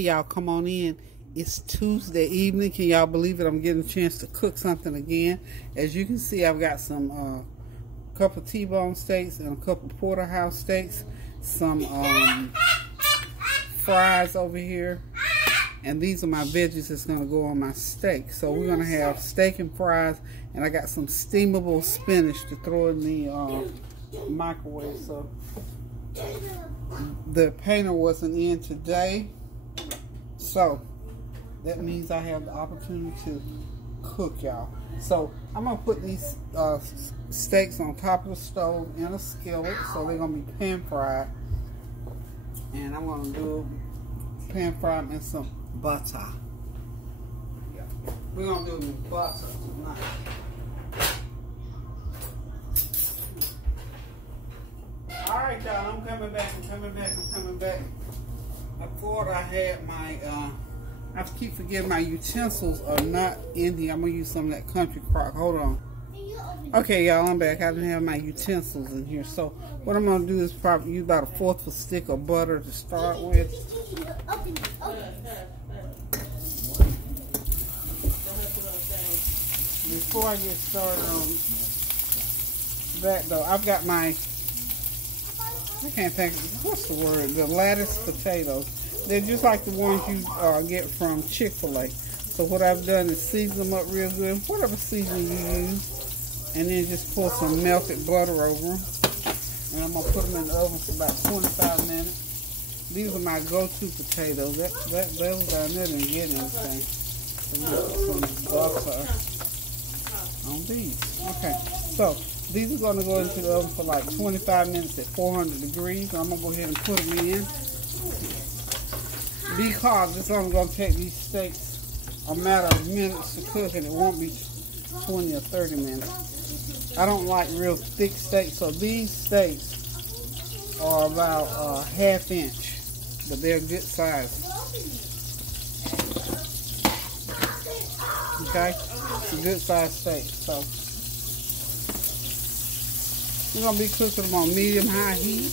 Y'all come on in. It's Tuesday evening. Can y'all believe it? I'm getting a chance to cook something again. As you can see, I've got some couple T-bone steaks and a couple Porterhouse steaks, some fries over here, and these are my veggies that's going to go on my steak. So we're going to have steak and fries, and I got some steamable spinach to throw in the microwave. So the painter wasn't in today, so that means I have the opportunity to cook, y'all. So I'm gonna put these steaks on top of the stove in a skillet, so they're gonna be pan fried, and I'm gonna do pan fried in some butter. Yeah. We're gonna do them in butter tonight. All right, y'all. I'm coming back. I thought I had my, I keep forgetting my utensils are not in here. I'm going to use some of that country crock. Hold on. Okay, y'all, I'm back. I didn't have my utensils in here. So what I'm going to do is probably use about a fourth of a stick of butter to start with. Before I get started on that, though, I've got my, I can't think, what's the word? The lattice potatoes. They're just like the ones you get from Chick-fil-A. So what I've done is season them up real good, whatever seasoning you use, and then just pour some melted butter over them. And I'm going to put them in the oven for about 25 minutes. These are my go-to potatoes. Those down there didn't get anything. So some butter on these. Okay, so these are going to go into the oven for like 25 minutes at 400 degrees. I'm going to go ahead and put them in, because it's only going to take these steaks a matter of minutes to cook, and it won't be 20 or 30 minutes. I don't like real thick steaks, so these steaks are about a ½ inch, but they're good size. Okay, it's a good size steak. So we're going to be cooking them on medium-high heat.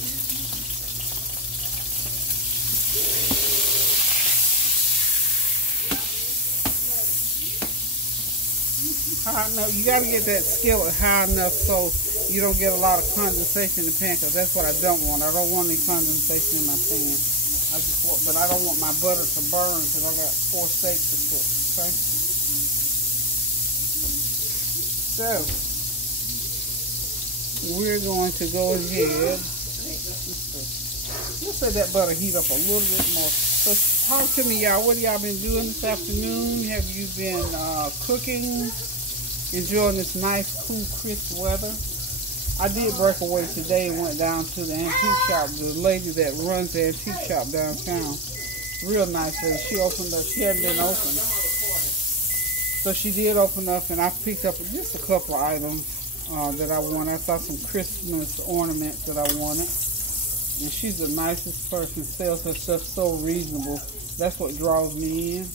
You got to get that skillet high enough so you don't get a lot of condensation in the pan, because that's what I don't want. I don't want any condensation in my pan. But I don't want my butter to burn, because I got 4 steaks to cook. Okay? So we're going to go ahead. Let's let that butter heat up a little bit more. So talk to me, y'all. What have y'all been doing this afternoon? Have you been cooking? Enjoying this nice, cool, crisp weather? I did break away today and went down to the antique shop. The lady that runs the antique shop downtown, real nice lady. She opened up. She hadn't been open, so she did open up, and I picked up just a couple of items that I wanted. I saw some Christmas ornaments that I wanted, and she's the nicest person. Sells her stuff so reasonable. That's what draws me in.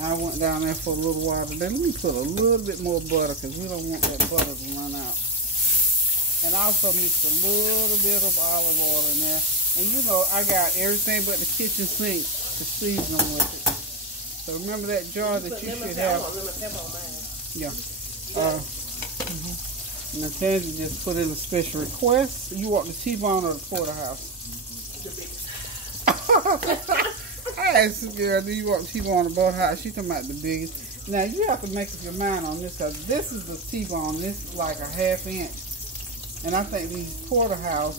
I went down there for a little while today. Let me put a little bit more butter, because we don't want that butter to run out. And I also mixed a little bit of olive oil in there. And you know, I got everything but the kitchen sink to season them with it. So remember that jar that you should have. Yeah. Nathaniel just put in a special request. You want the T-bone or the Porterhouse? The biggest. I asked this girl, do you want T-bone or Porterhouse? She's talking about the biggest. Now, you have to make up your mind on this, because this is the T-bone. This is like a ½ inch. And I think these Porterhouse,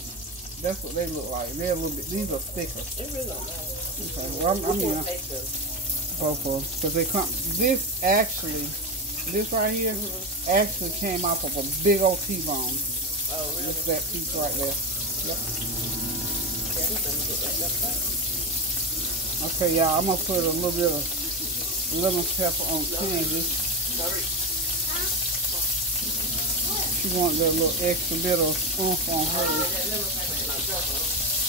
that's what they look like. They're a little bit, these are thicker. They really look nice. Okay, well, I'm going to both of them. Because they come, this right here, actually came off of a big old T-bone. Oh, really? Just that piece right there. Yep. Okay, y'all, I'm going to put a little bit of lemon pepper on candy. She wants that little extra bit of oomph on hers.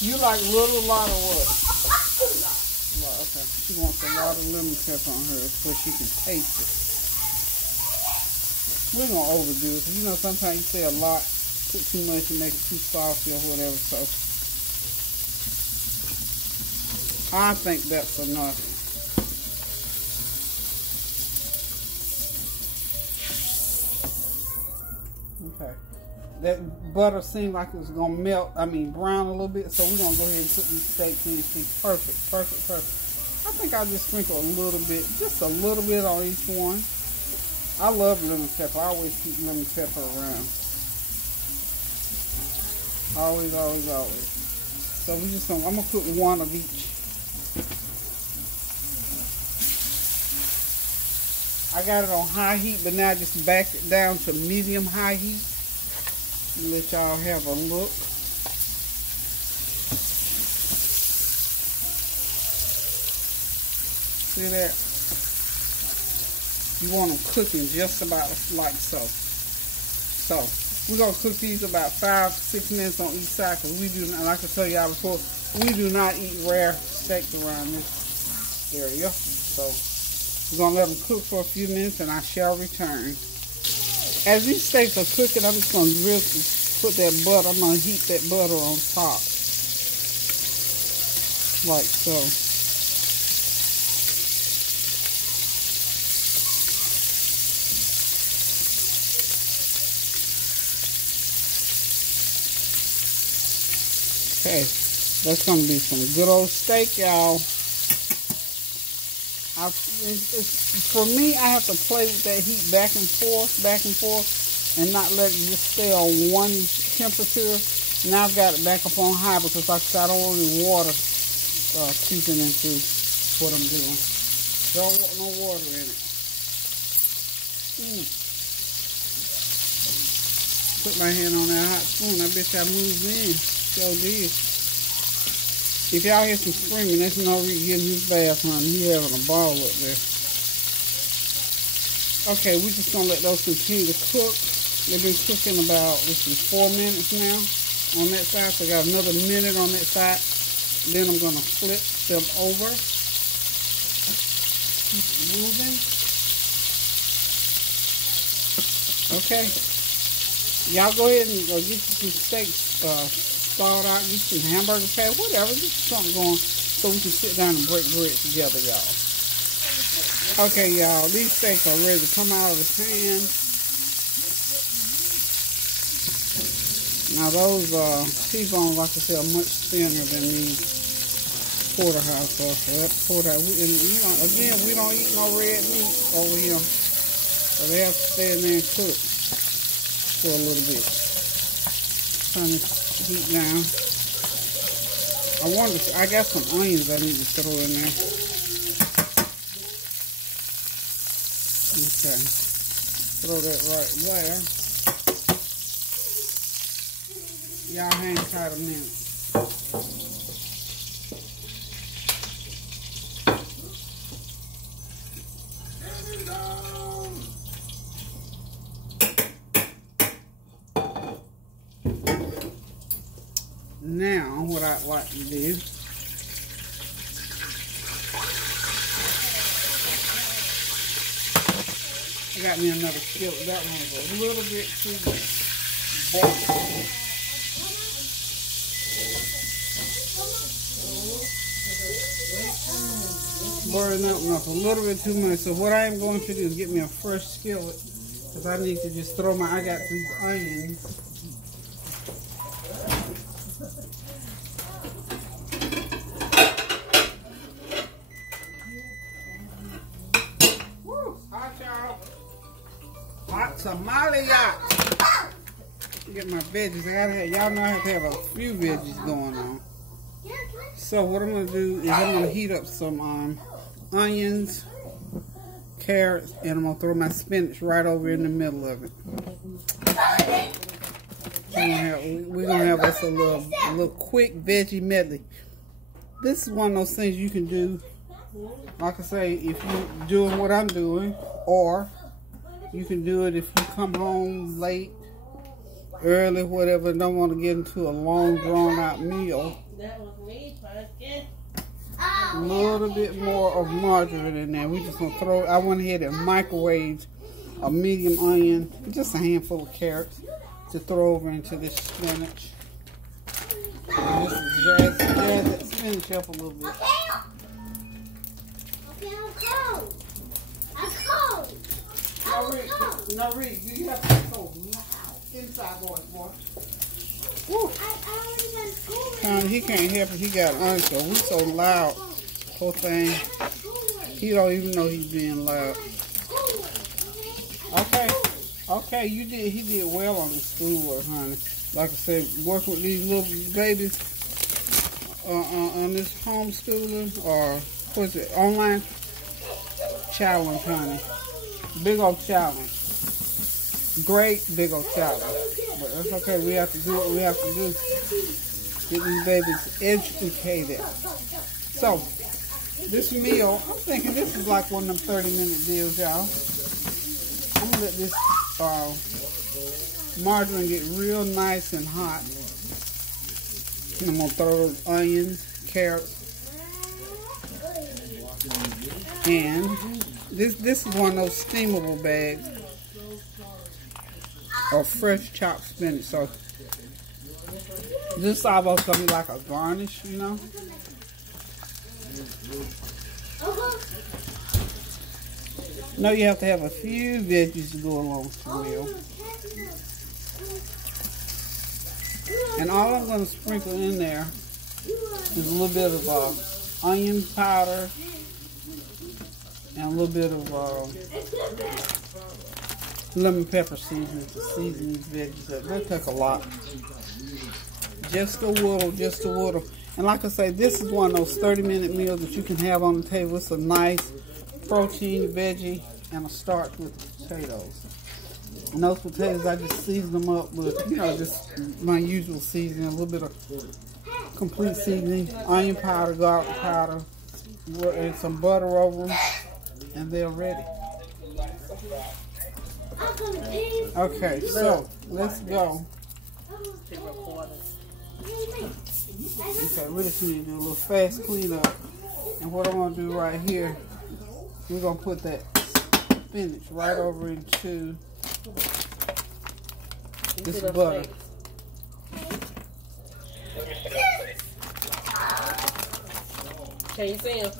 You like little, lot, or what? Okay, she wants a lot of lemon pepper on hers so she can taste it. We're going to overdo it, because you know sometimes you say a lot, put too much and make it too salty or whatever, so I think that's enough. Okay. That butter seemed like it was gonna melt, brown a little bit, so we're gonna go ahead and put these steaks in. See, perfect. I think I'll just sprinkle a little bit, just a little bit on each one. I love lemon pepper. I always keep lemon pepper around. Always. So we just gonna, I'm gonna put one of each. I got it on high heat, but now I just backed it down to medium high heat. Let y'all have a look. See that? You want them cooking just about like so. So we're gonna cook these about 5 to 6 minutes on each side, because we do not, like I told y'all before, we do not eat rare steaks around this area. So we're gonna let them cook for a few minutes, and I shall return. As these steaks are cooking, I'm just gonna really put that butter. I'm gonna heat that butter on top, like so. Okay, that's going to be some good old steak, y'all. For me, I have to play with that heat back and forth, and not let it just stay on one temperature. Now I've got it back up on high, because like I said, I don't want any water seeping into what I'm doing. Don't want no water in it. Put my hand on that hot spoon. I bet I moved in. So did. If y'all hear some screaming, that's no reason getting his bath, honey. He having a ball up there. Okay, we're just gonna let those continue to cook. They've been cooking about 4 minutes now on that side. So I got another minute on that side. Then I'm gonna flip them over. Keep moving. Okay. Y'all go ahead and get some steaks start out, get some hamburger patties, whatever, get something going so we can sit down and break bread together, y'all. Okay, y'all, these steaks are ready to come out of the pan. Now those T-bones, like I said, are much thinner than these Porterhouse. So that's Porterhouse. And again, we don't eat no red meat over here, so they have to stay in there and cook for a little bit. Turn this heat down. I got some onions I need to throw in there. Okay. Throw that right there. Y'all hang tight a minute. Now, what I'd like to do, I got me another skillet. That one was a little bit too boiling. Burning up enough, a little bit too much. So what I am going to do is get me a fresh skillet, because I need to just throw I got these onions. Hot tamale yacht. Get my veggies. Y'all know I have to have a few veggies going on. So what I'm gonna do is I'm gonna heat up some onions, carrots, and I'm gonna throw my spinach right over in the middle of it. We're gonna have us a little quick veggie medley. This is one of those things you can do, like I say, if you're doing what I'm doing, or you can do it if you come home late, early, whatever, and don't want to get into a long, drawn-out meal. A little bit more of margarine in there. We just gonna throw. I went ahead and microwaved a medium onion, just a handful of carrots to throw over into this spinach. And this is jazz that spinach up a little bit. No, Reed, you have to be so loud. Inside voice, boy. Woo. He can't help it. He got uncle. We so loud. Poor thing. He don't even know he's being loud. Okay, you did. He did well on his schoolwork, honey. Like I said, working with these little babies on this homeschooling or what's it, online challenge, honey. Big old challenge. Great big old challenge. But that's okay. We have to do what we have to do. Get these babies educated. So, this meal, I'm thinking this is like one of them 30-minute deals, y'all. I'm going to let this margarine get real nice and hot. And I'm going to throw those onions, carrots. And this is one of those steamable bags of fresh chopped spinach. So this salvo is going to be like a garnish, you know. No, you have to have a few veggies to go along with the meal. And all I'm going to sprinkle in there is a little bit of onion powder and a little bit of lemon pepper seasoning to season these veggies up. That'll take a lot. Just a little, just a little. And like I say, this is one of those 30-minute meals that you can have on the table. It's a nice protein, veggie, and a starch with potatoes. And those potatoes, I just season them up with, you know, just my usual seasoning, a little bit of complete seasoning, onion powder, garlic powder, and some butter over them, and they're ready. Okay, so let's go. Okay, we just need to do a little fast cleanup. And what I'm going to do right here, we're going to put that spinach right over into this butter. Can you see him?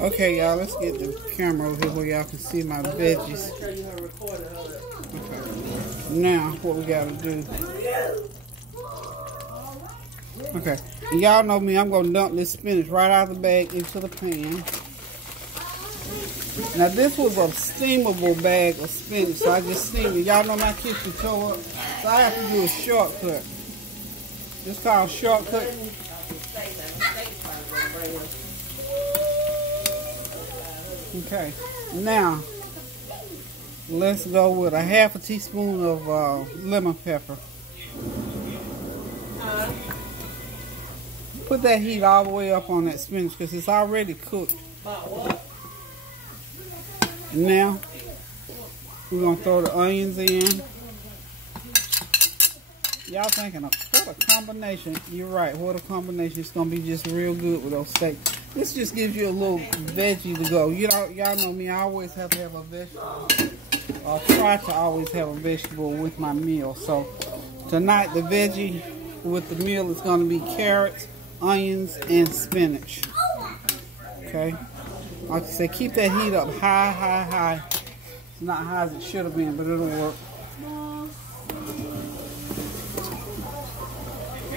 Okay, y'all, let's get the camera over here where y'all can see my veggies. Okay. Now, what we got to do. Okay, and y'all know me, I'm going to dump this spinach right out of the bag into the pan. Now, this was a steamable bag of spinach, so I just steamed it. Y'all know my kitchen tore up, so I have to do a shortcut. It's called shortcut. Okay, now, let's go with a half a teaspoon of lemon pepper. Put that heat all the way up on that spinach because it's already cooked. And now, we're going to throw the onions in. Y'all thinking, what a combination. You're right, what a combination. It's going to be just real good with those steaks. This just gives you a little veggie to go. You know, y'all know me, I always have to have a vegetable. I try to always have a vegetable with my meal. So, tonight the veggie with the meal is going to be carrots, onions, and spinach. Okay? Like I said, keep that heat up high, high, high. It's not high as it should have been, but it'll work.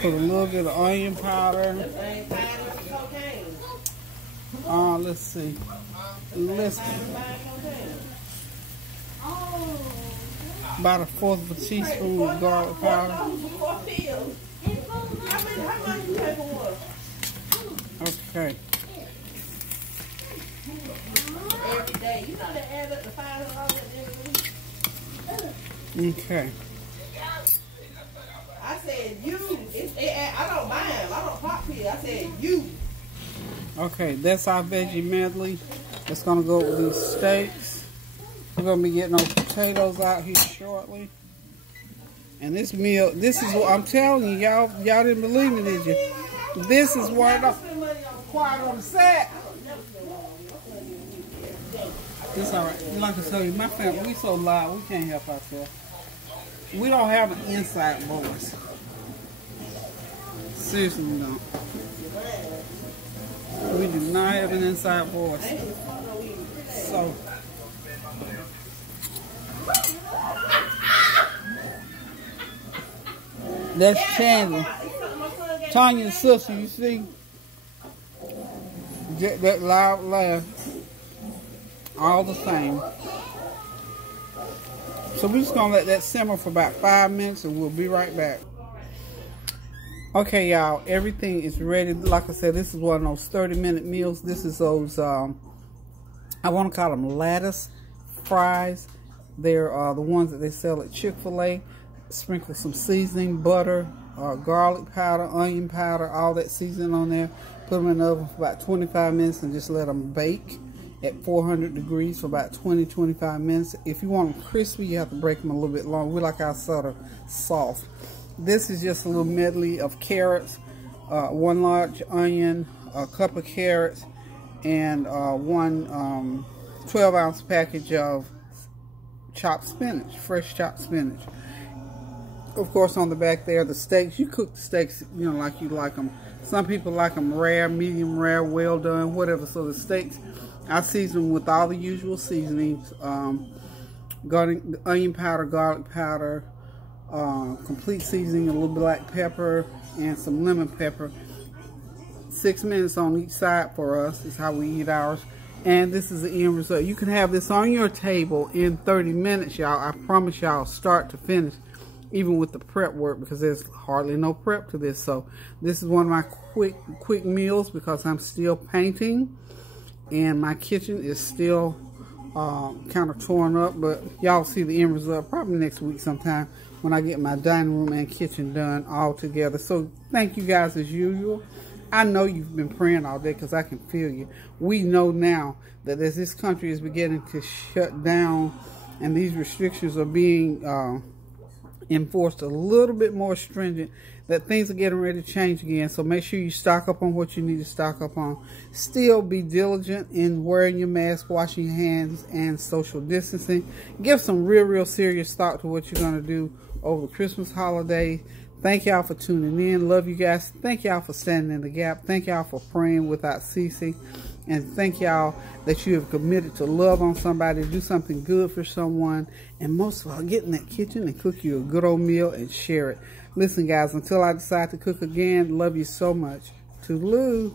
Put a little bit of onion powder. Let's see. About a fourth of a teaspoon of garlic powder. Okay. Okay. I said you. I don't mind. I don't pop here. I said you. Okay, that's our veggie medley. It's gonna go with these steaks. We're gonna be getting those potatoes out here shortly. And this meal, this is what I'm telling you, y'all didn't believe me, did you? This is what quiet on the set. It's alright. Like I tell you, my family, we so loud, we can't help ourselves. We don't have an inside voice. Seriously, we don't. We do not have an inside voice. So. That's Chandler. Tanya's sister, you see? That loud laugh. All the same. So we're just going to let that simmer for about 5 minutes and we'll be right back. Okay, y'all. Everything is ready. Like I said, this is one of those 30-minute meals. This is those, I want to call them lattice fries. They're the ones that they sell at Chick-fil-A. Sprinkle some seasoning, butter, garlic powder, onion powder, all that seasoning on there. Put them in the oven for about 25 minutes and just let them bake at 400 degrees for about 20-25 minutes. If you want them crispy, you have to break them a little bit long. We like our sort of soft. This is just a little medley of carrots, 1 large onion, a cup of carrots, and one 12-ounce package of chopped spinach, fresh chopped spinach. Of course, on the back there, the steaks. You cook the steaks, you know, like you like them. Some people like them rare, medium rare, well done, whatever. So the steaks, I season them with all the usual seasonings. Onion powder, garlic powder, complete seasoning, a little black pepper, and some lemon pepper. 6 minutes on each side for us is how we eat ours. And this is the end result. You can have this on your table in 30 minutes, y'all. I promise y'all, start to finish. Even with the prep work, because there's hardly no prep to this. So this is one of my quick meals because I'm still painting and my kitchen is still kind of torn up, but y'all see the end result probably next week sometime when I get my dining room and kitchen done all together. So thank you guys as usual. I know you've been praying all day because I can feel you. We know now that as this country is beginning to shut down and these restrictions are being enforced a little bit more stringent, that things are getting ready to change again. So make sure you stock up on what you need to stock up on. Still be diligent in wearing your mask, washing your hands, and social distancing. Give some real serious thought to what you're going to do over the Christmas holiday. Thank y'all for tuning in. Love you guys. Thank y'all for standing in the gap. Thank y'all for praying without ceasing. And thank y'all that you have committed to love on somebody, do something good for someone, and most of all, get in that kitchen and cook you a good old meal and share it. Listen, guys, until I decide to cook again, love you so much. Toodaloo.